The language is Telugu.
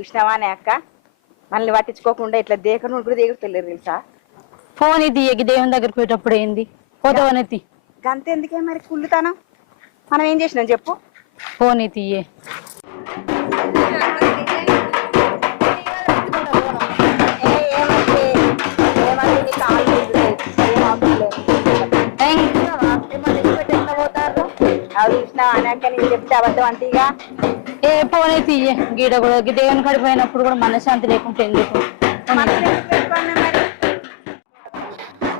చూసినావా అనే అక్క మనల్ని పట్టించుకోకుండా ఇట్లా దేకను కూడా దేగుతలేరు తెలుసా. ఫోన్ ఇది దేవుని దగ్గరికి పోయేటప్పుడు ఏంది పోతావనెత్తి గంత ఎందుకే మరి కుళ్ళుతానం. మనం ఏం చేసినాం చెప్పు. ఫోన్ తీయే చూసినావా అనాక నేను చెప్తే అబద్ధం అంతేగా. ఏ ఫోన్ తీయే గీడ కూడా దేవుని కడిపోయినప్పుడు కూడా మనశ్శాంతి లేకుంటే ఎందుకు.